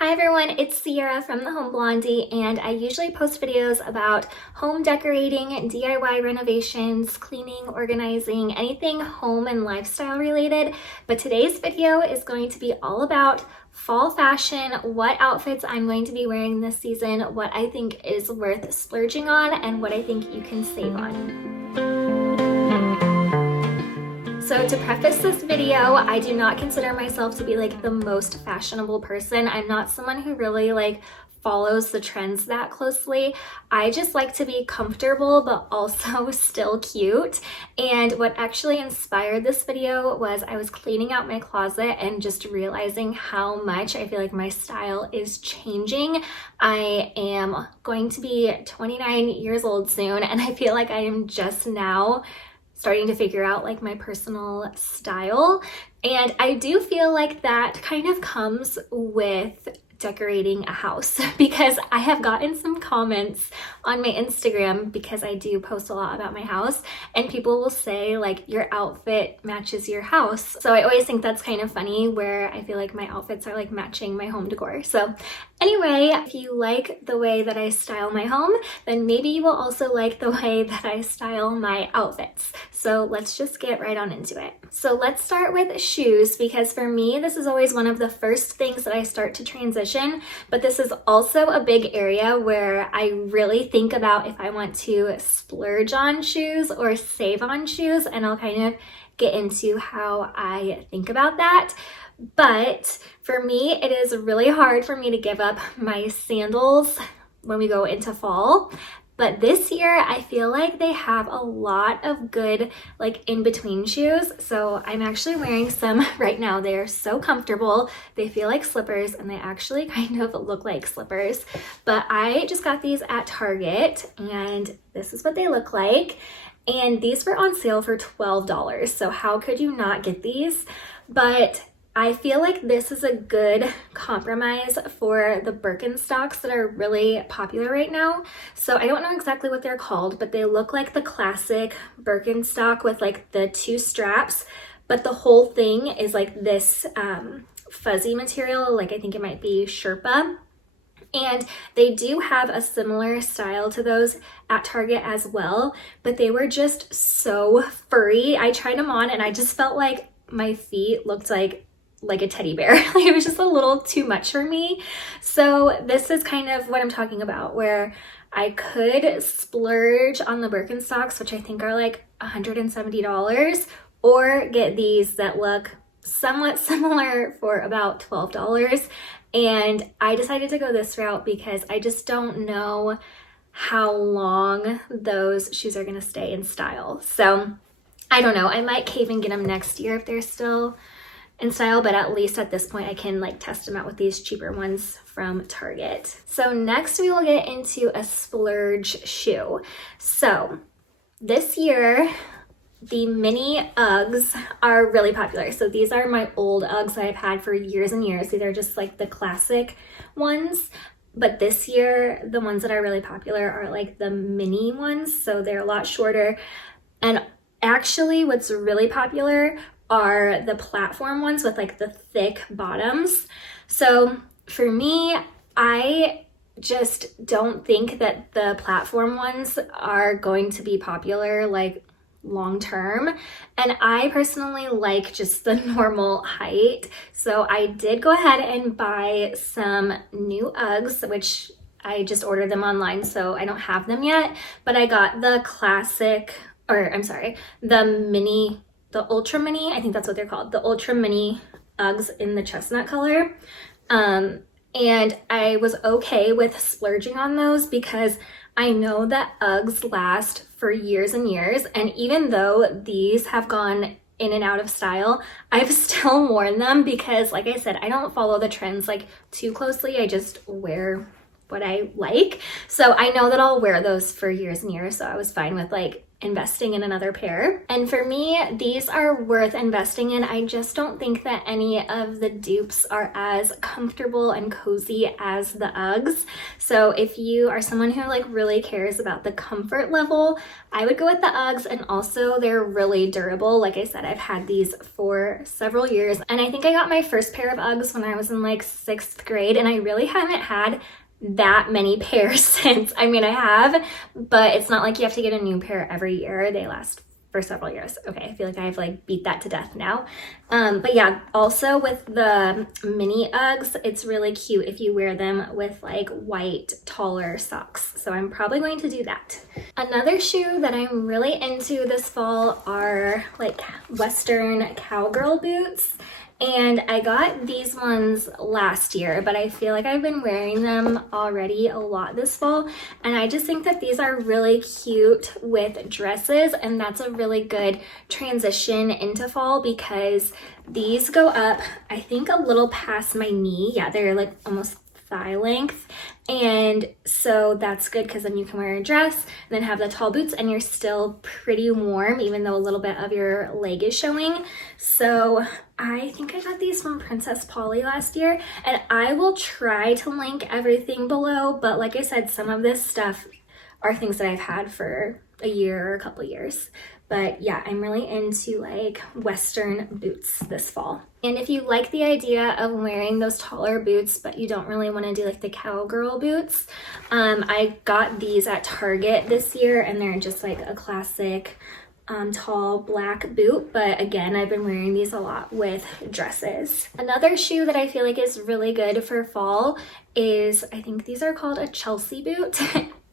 Hi everyone, it's Sierra from The Home Blondie, and I usually post videos about home decorating, DIY renovations, cleaning, organizing, anything home and lifestyle related. But today's video is going to be all about fall fashion, what outfits I'm going to be wearing this season, what I think is worth splurging on, and what I think you can save on. So to preface this video, I do not consider myself to be like the most fashionable person. I'm not someone who really follows the trends that closely. I just like to be comfortable but also still cute. And what actually inspired this video was I was cleaning out my closet and just realizing how much I feel like my style is changing. I am going to be 29 years old soon, and I feel like I am just now starting to figure out like my personal style. And I do feel like that kind of comes with decorating a house, because I have gotten some comments on my Instagram, because I do post a lot about my house, and people will say like your outfit matches your house. So I always think that's kind of funny, where I feel like my outfits are like matching my home decor. So anyway, if you like the way that I style my home, then maybe you will also like the way that I style my outfits. So let's just get right on into it. So let's start with shoes, because for me, this is always one of the first things that I start to transition, but this is also a big area where I really think about if I want to splurge on shoes or save on shoes, and I'll kind of get into how I think about that. But for me, it is really hard for me to give up my sandals when we go into fall. But this year, I feel like they have a lot of good like in-between shoes. So I'm actually wearing some right now. They are so comfortable. They feel like slippers, and they actually kind of look like slippers. But I just got these at Target, and this is what they look like. And these were on sale for $12. So how could you not get these? But I feel like this is a good compromise for the Birkenstocks that are really popular right now. So I don't know exactly what they're called, but they look like the classic Birkenstock with like the two straps, but the whole thing is like this fuzzy material, like I think it might be Sherpa. And they do have a similar style to those at Target as well, but they were just so furry. I tried them on and I just felt like my feet looked like a teddy bear. Like it was just a little too much for me. So this is kind of what I'm talking about, where I could splurge on the Birkenstocks, which I think are like $170, or get these that look somewhat similar for about $12. And I decided to go this route because I just don't know how long those shoes are going to stay in style. So I don't know. I might cave and get them next year if they're still in style, but at least at this point I can like test them out with these cheaper ones from Target. So next we will get into a splurge shoe. So this year the mini Uggs are really popular. So these are my old Uggs that I've had for years and years. These are just like the classic ones. But this year, the ones that are really popular are like the mini ones. So they're a lot shorter. And actually what's really popular are the platform ones with like the thick bottoms. So for me, I just don't think that the platform ones are going to be popular like long term, and I personally like just the normal height. So I did go ahead and buy some new Uggs, which I just ordered them online, so I don't have them yet, but I got the classic, or I'm sorry, the ultra mini, I think that's what they're called, the ultra mini Uggs in the chestnut color. And I was okay with splurging on those because I know that Uggs last for years and years. And even though these have gone in and out of style, I've still worn them because, like I said, I don't follow the trends like too closely. I just wear what I like. So I know that I'll wear those for years and years. So I was fine with like investing in another pair. And for me, these are worth investing in. I just don't think that any of the dupes are as comfortable and cozy as the Uggs. So if you are someone who like really cares about the comfort level, I would go with the Uggs. And also they're really durable. Like I said, I've had these for several years, and I think I got my first pair of Uggs when I was in like 6th grade, and I really haven't had that many pairs since. I mean, I have, but it's not like you have to get a new pair every year. They last for several years. Okay, I feel like I've like beat that to death now. But yeah, also with the mini Uggs, it's really cute if you wear them with like white taller socks. So I'm probably going to do that. Another shoe that I'm really into this fall are like Western cowgirl boots. And I got these ones last year, but I feel like I've been wearing them already a lot this fall. And I just think that these are really cute with dresses, and that's a really good transition into fall because these go up, I think, a little past my knee. Yeah, they're like almost thigh length. And so that's good because then you can wear a dress and then have the tall boots and you're still pretty warm even though a little bit of your leg is showing. So I think I got these from Princess Polly last year, and I will try to link everything below, but like I said, some of this stuff are things that I've had for a year or a couple years. But yeah, I'm really into like Western boots this fall. And if you like the idea of wearing those taller boots, but you don't really want to do like the cowgirl boots, I got these at Target this year, and they're just like a classic tall black boot. But again, I've been wearing these a lot with dresses. Another shoe that I feel like is really good for fall is, I think these are called a Chelsea boot.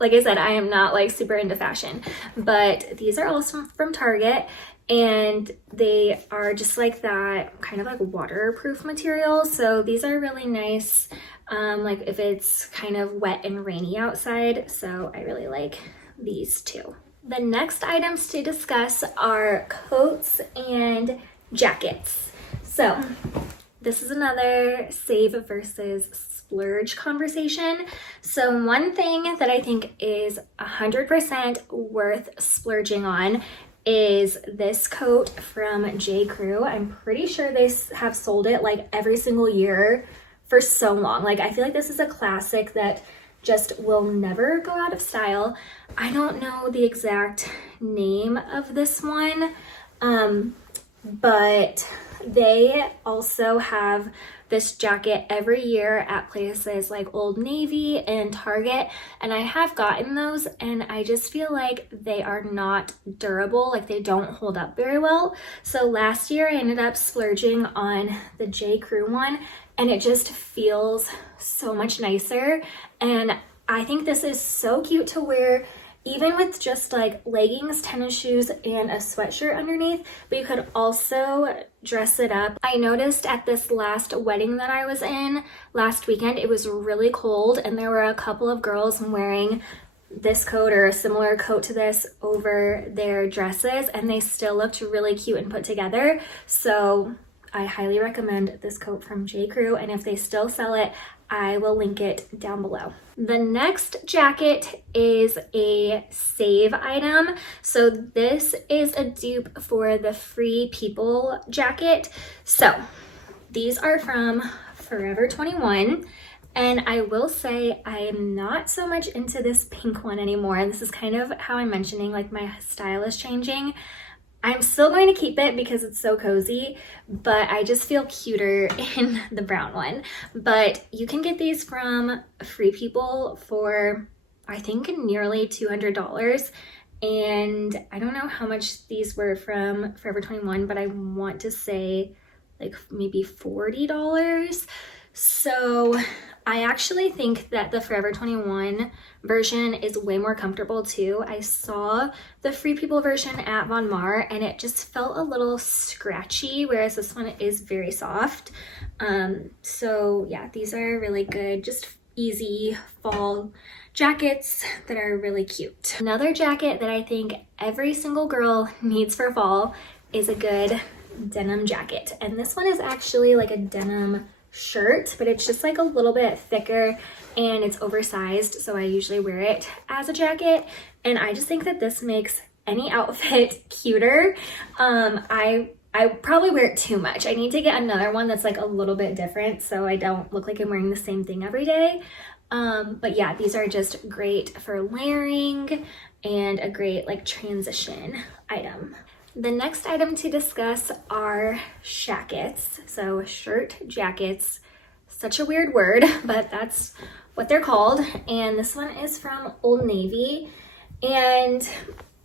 Like I said, I am not like super into fashion, but these are also from Target, and they are just like that kind of like waterproof material. So these are really nice, like if it's kind of wet and rainy outside. So I really like these too. The next items to discuss are coats and jackets. So this is another save versus splurge conversation. So one thing that I think is 100% worth splurging on is this coat from J. Crew. I'm pretty sure they have sold it like every single year for so long. Like I feel like this is a classic that just will never go out of style. I don't know the exact name of this one, but they also have this jacket every year at places like Old Navy and Target, and I have gotten those, and I just feel like they are not durable, like they don't hold up very well. So last year I ended up splurging on the J. Crew one, and it just feels so much nicer. And I think this is so cute to wear even with just like leggings, tennis shoes, and a sweatshirt underneath, but you could also dress it up. I noticed at this last wedding that I was in last weekend, it was really cold, and there were a couple of girls wearing this coat or a similar coat to this over their dresses, and they still looked really cute and put together. So I highly recommend this coat from J. Crew, and if they still sell it, I will link it down below. The next jacket is a save item. So this is a dupe for the Free People jacket. So these are from Forever 21. And I will say I am not so much into this pink one anymore. And this is kind of how I'm mentioning like my style is changing. I'm still going to keep it because it's so cozy, but I just feel cuter in the brown one. But you can get these from Free People for, I think, nearly $200. And I don't know how much these were from Forever 21, but I want to say like maybe $40. So I actually think that the Forever 21 version is way more comfortable too. I saw the Free People version at Von Maur, and it just felt a little scratchy, whereas this one is very soft. So yeah, these are really good, just easy fall jackets that are really cute. Another jacket that I think every single girl needs for fall is a good denim jacket. And this one is actually like a denim shirt, but it's just like a little bit thicker and it's oversized, so I usually wear it as a jacket. And I just think that this makes any outfit cuter. I probably wear it too much. I need to get another one that's like a little bit different so I don't look like I'm wearing the same thing every day. But yeah, these are just great for layering and a great like transition item. The next item to discuss are shackets. So shirt jackets, such a weird word, but that's what they're called. And this one is from Old Navy. And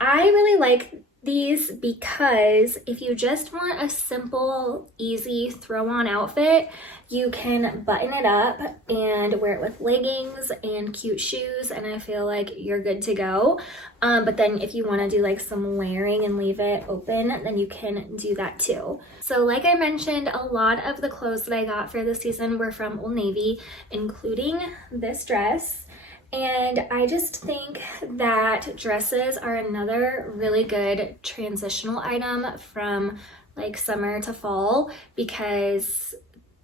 I really like these because if you just want a simple, easy throw-on outfit, you can button it up and wear it with leggings and cute shoes, and I feel like you're good to go. But then if you want to do like some layering and leave it open, then you can do that too. So like I mentioned, a lot of the clothes that I got for this season were from Old Navy, including this dress. And I just think that dresses are another really good transitional item from like summer to fall, because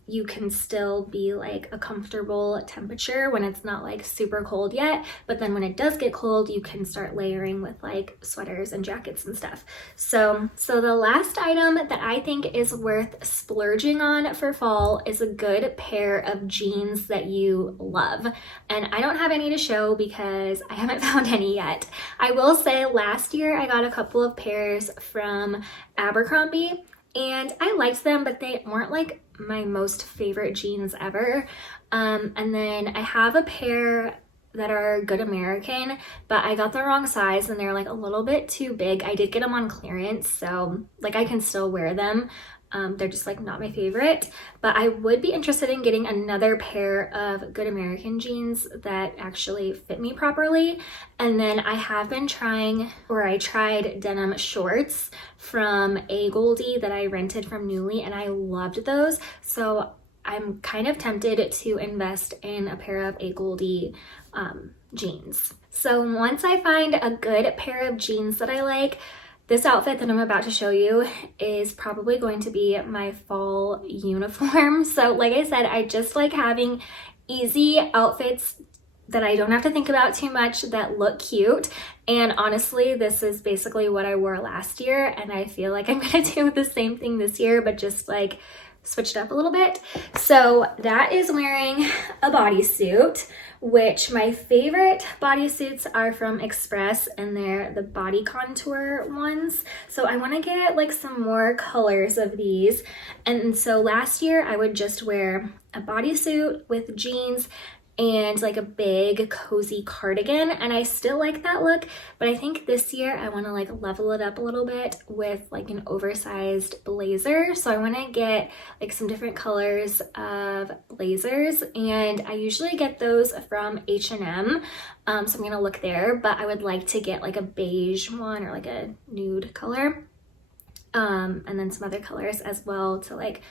you can still be like a comfortable temperature when it's not like super cold yet, but then when it does get cold, you can start layering with like sweaters and jackets and stuff. So the last item that I think is worth splurging on for fall is a good pair of jeans that you love. And I don't have any to show because I haven't found any yet. I will say last year I got a couple of pairs from Abercrombie and I liked them, but they weren't like my most favorite jeans ever. And then I have a pair that are Good American, but I got the wrong size and they're like a little bit too big. I did get them on clearance, so like I can still wear them. They're just like not my favorite, but I would be interested in getting another pair of Good American jeans that actually fit me properly. And then I have been trying, or I tried denim shorts from A Goldie that I rented from Nuuly, and I loved those. So I'm kind of tempted to invest in a pair of A Goldie jeans. So once I find a good pair of jeans that I like, this outfit that I'm about to show you is probably going to be my fall uniform. So like I said, I just like having easy outfits that I don't have to think about too much, that look cute. And honestly, this is basically what I wore last year, and I feel like I'm gonna do the same thing this year, but just like switched up a little bit. So that is wearing a bodysuit, which my favorite bodysuits are from Express, and they're the body contour ones. So I want to get like some more colors of these. And so last year I would just wear a bodysuit with jeans and like a big cozy cardigan, and I still like that look, but I think this year I want to like level it up a little bit with like an oversized blazer. So I want to get like some different colors of blazers, and I usually get those from H&M, so I'm gonna look there, but I would like to get like a beige one or like a nude color, and then some other colors as well to like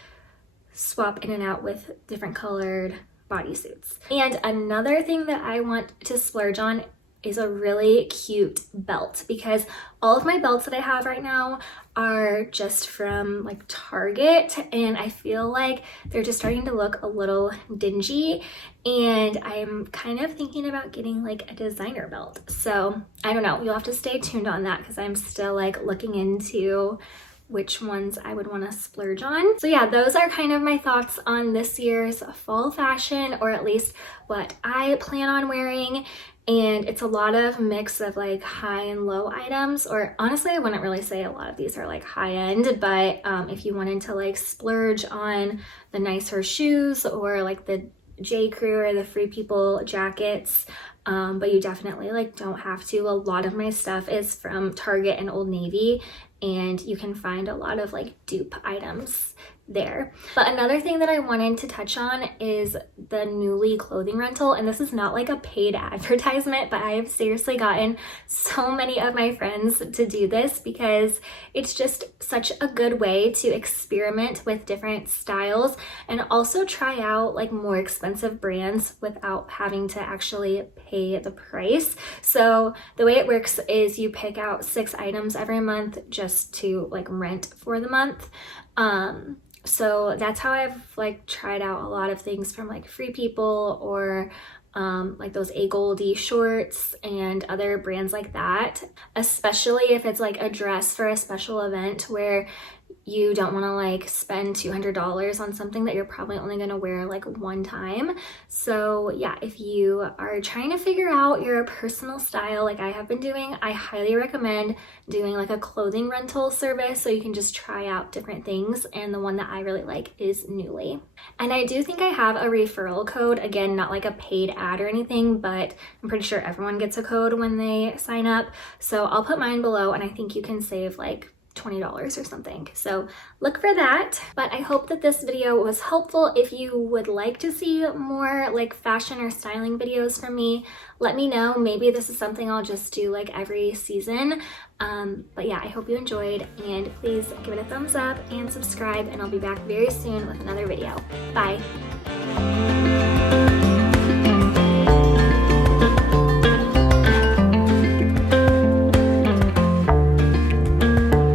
swap in and out with different colored bodysuits. And another thing that I want to splurge on is a really cute belt, because all of my belts that I have right now are just from like Target, and I feel like they're just starting to look a little dingy, and I'm kind of thinking about getting like a designer belt. So I don't know, you'll have to stay tuned on that because I'm still like looking into which ones I would want to splurge on. So yeah, those are kind of my thoughts on this year's fall fashion, or at least what I plan on wearing. And it's a lot of mix of like high and low items, or honestly, I wouldn't really say a lot of these are like high end, but if you wanted to like splurge on the nicer shoes or like the J. Crew or the Free People jackets, but you definitely like don't have to. A lot of my stuff is from Target and Old Navy, and you can find a lot of like dupe items there. But another thing that I wanted to touch on is the Nuuly clothing rental, and this is not like a paid advertisement, but I have seriously gotten so many of my friends to do this because it's just such a good way to experiment with different styles and also try out like more expensive brands without having to actually pay the price. So the way it works is you pick out 6 items every month just to like rent for the month. So that's how I've like tried out a lot of things from like Free People or like those A Goldie shorts and other brands like that, especially if it's like a dress for a special event where you don't want to like spend $200 on something that you're probably only going to wear like one time. So yeah, if you are trying to figure out your personal style like I have been doing, I highly recommend doing like a clothing rental service so you can just try out different things, and the one that I really like is Nuuly. And I do think I have a referral code, again, not like a paid ad or anything, but I'm pretty sure everyone gets a code when they sign up. So I'll put mine below, and I think you can save like $20 or something. So look for that. But I hope that this video was helpful. If you would like to see more like fashion or styling videos from me, let me know. Maybe this is something I'll just do like every season. But yeah, I hope you enjoyed, and please give it a thumbs up and subscribe, and I'll be back very soon with another video. Bye.